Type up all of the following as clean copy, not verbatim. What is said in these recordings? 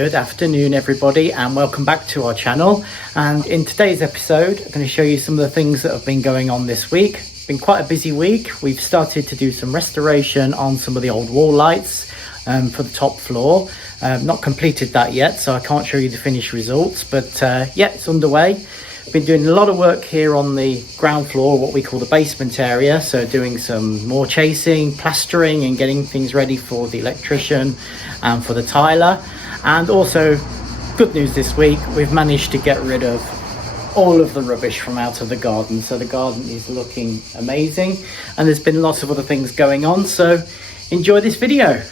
Good afternoon everybody, and welcome back to our channel. And in today's episode I'm going to show you some of the things that have been going on this week. It's been quite a busy week. We've started to do some restoration on some of the old wall lights for the top floor. Not completed that yet, so I can't show you the finished results, but yeah, it's underway. Been doing a lot of work here on the ground floor, what we call the basement area, so doing some more chasing, plastering and getting things ready for the electrician and for the tiler. And also, good news this week, we've managed to get rid of all of the rubbish from out of the garden, so the garden is looking amazing. And there's been lots of other things going on, so enjoy this video.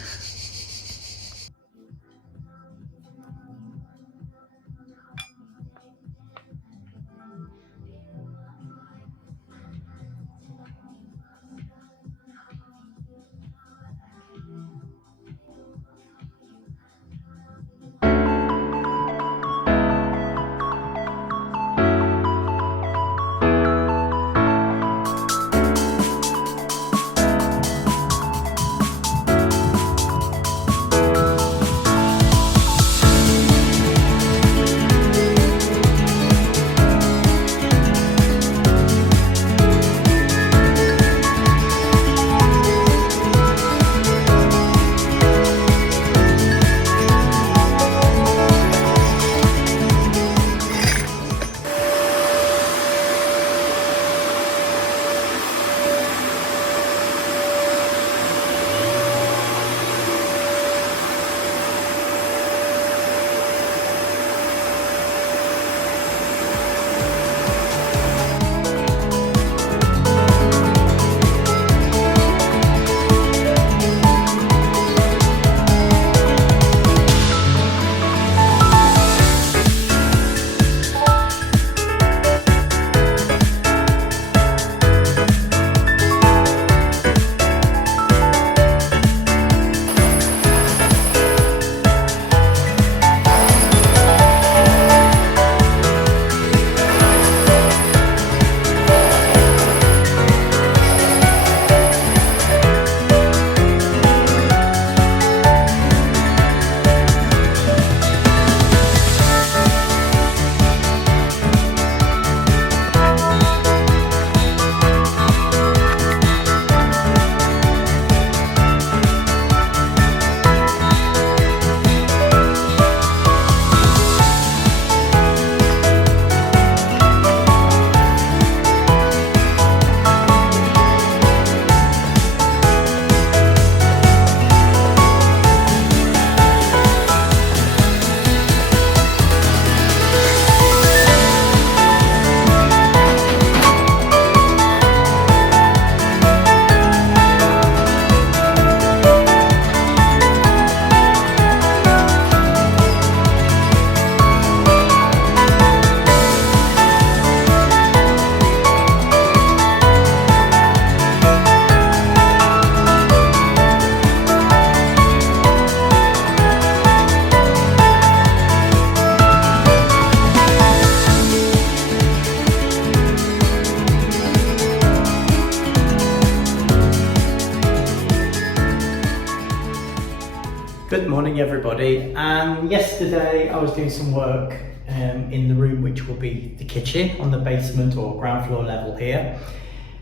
Good morning everybody, and yesterday I was doing some work in the room which will be the kitchen on the basement or ground floor level here.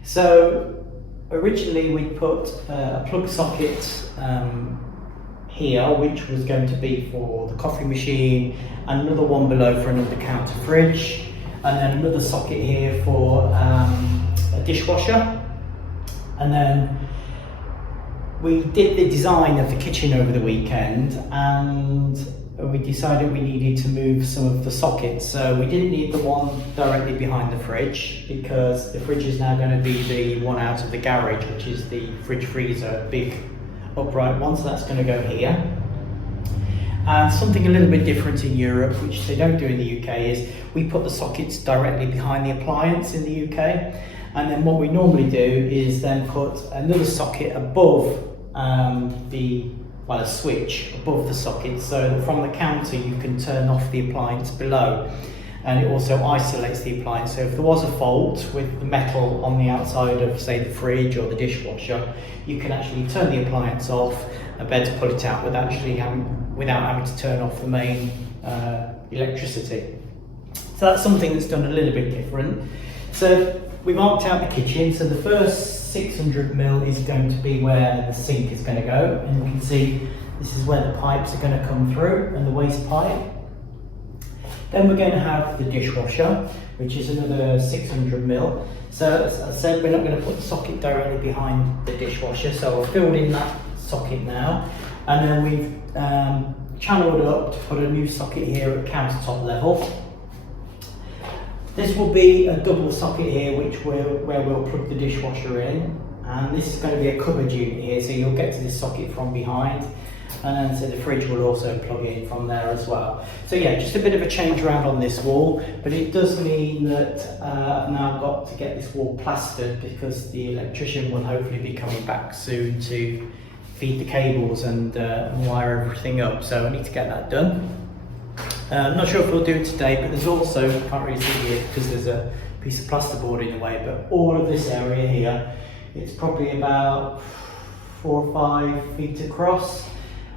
So originally we put a plug socket here which was going to be for the coffee machine, and another one below for another counter fridge, and then another socket here for a dishwasher. And then we did the design of the kitchen over the weekend, and we decided we needed to move some of the sockets. So we didn't need the one directly behind the fridge, because the fridge is now going to be the one out of the garage, which is the fridge freezer, big upright one, so that's going to go here. And something a little bit different in Europe, which they don't do in the UK, is we put the sockets directly behind the appliance in the UK. And then what we normally do is then put another socket above a switch above the socket, so that from the counter you can turn off the appliance below. And it also isolates the appliance, so if there was a fault with the metal on the outside of, say, the fridge or the dishwasher, you can actually turn the appliance off and better pull it out without actually having without having to turn off the main electricity. So that's something that's done a little bit different. So we marked out the kitchen. So the first 600 ml is going to be where the sink is going to go, and you can see this is where the pipes are going to come through, and the waste pipe. Then we're going to have the dishwasher, which is another 600 ml. So as I said, we're not going to put the socket directly behind the dishwasher, so I've filled in that socket now, and then we've channeled up to put a new socket here at countertop level. This will be a double socket here, where we'll plug the dishwasher in, and this is going to be a cupboard unit here, so you'll get to this socket from behind, and then so the fridge will also plug in from there as well. So yeah, just a bit of a change around on this wall, but it does mean that I've now got to get this wall plastered, because the electrician will hopefully be coming back soon to feed the cables and wire everything up, so I need to get that done. I'm not sure if we'll do it today, but there's also, I can't really see here because there's a piece of plasterboard in the way, but all of this area here, it's probably about 4 or 5 feet across,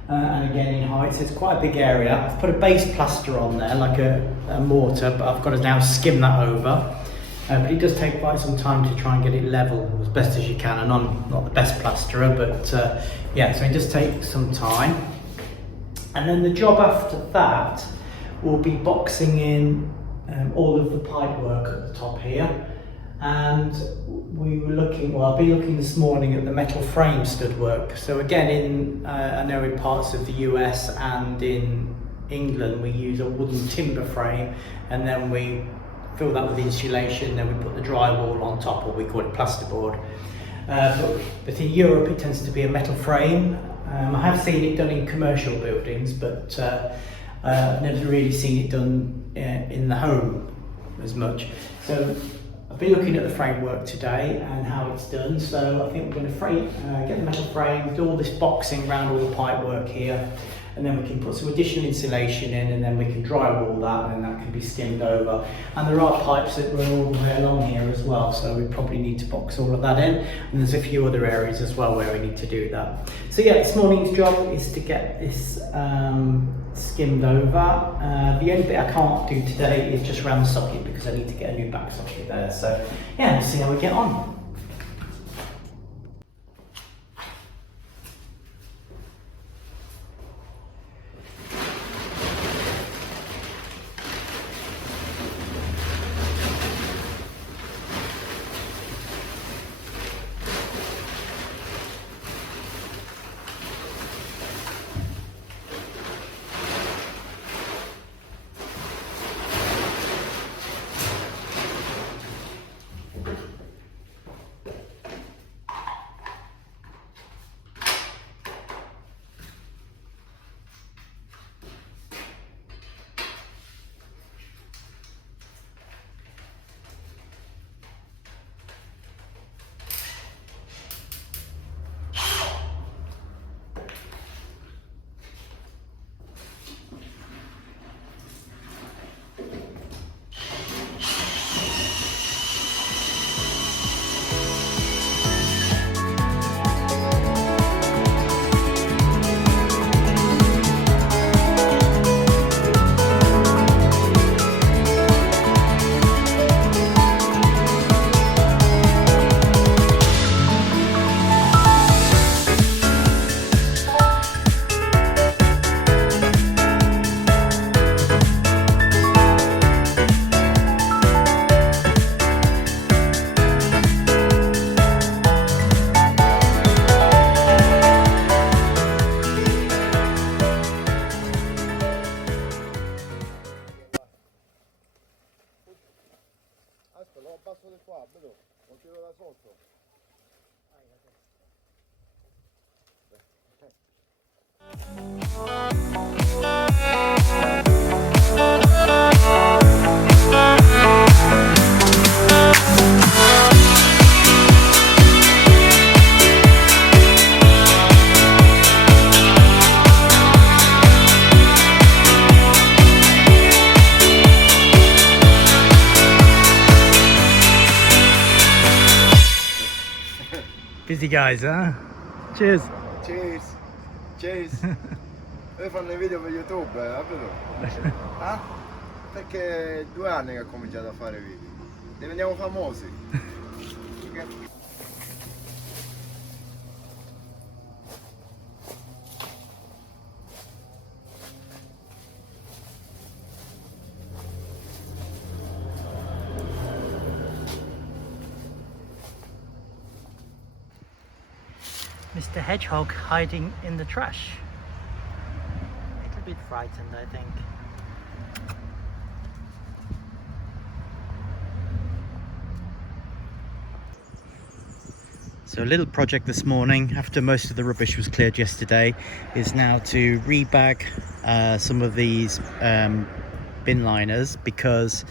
and again in height, so it's quite a big area. I've put a base plaster on there, like a mortar, but I've got to now skim that over. But it does take quite some time to try and get it level as best as you can, and I'm not the best plasterer, but yeah, so it does take some time. And then the job after that will be boxing in all of the pipe work at the top here. And we were looking, well, I'll be looking this morning at the metal frame stud work. So again, I know in parts of the US and in England, we use a wooden timber frame, and then we fill that with insulation, then we put the drywall on top, or we call it plasterboard. But in Europe, it tends to be a metal frame. I have seen it done in commercial buildings, but I've never really seen it done in the home as much. So I've been looking at the framework today and how it's done. So I think we're going to get the metal frame, do all this boxing around all the pipe work here, and then we can put some additional insulation in, and then we can drywall that, and that can be skimmed over. And there are pipes that run all the way along here as well, so we probably need to box all of that in. And there's a few other areas as well where we need to do that. So yeah, this morning's job is to get this skimmed over. The only bit I can't do today is just around the socket, because I need to get a new back socket there. So yeah, we'll see how we get on. Busy guys, huh? Cheers. Cheers. Cheers. Noi fanno i video per YouTube, capito? Ah? Perché 2 anni che ho cominciato a fare video. Diventiamo famosi. Perché... Mr. Hedgehog hiding in the trash. A little bit frightened, I think. So a little project this morning, after most of the rubbish was cleared yesterday, is now to rebag some of these bin liners, because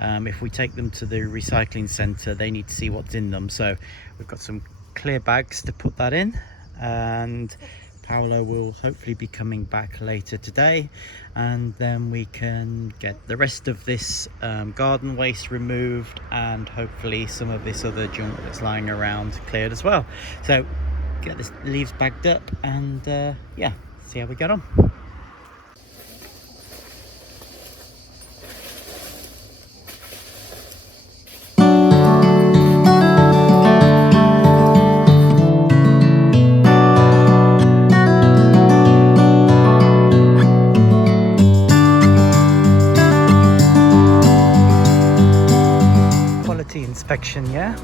if we take them to the recycling centre, they need to see what's in them. So we've got some clear bags to put that in, and Paolo will hopefully be coming back later today, and then we can get the rest of this garden waste removed, and hopefully some of this other junk that's lying around cleared as well. So get the leaves bagged up, and yeah, see how we get on. Inspection, yeah?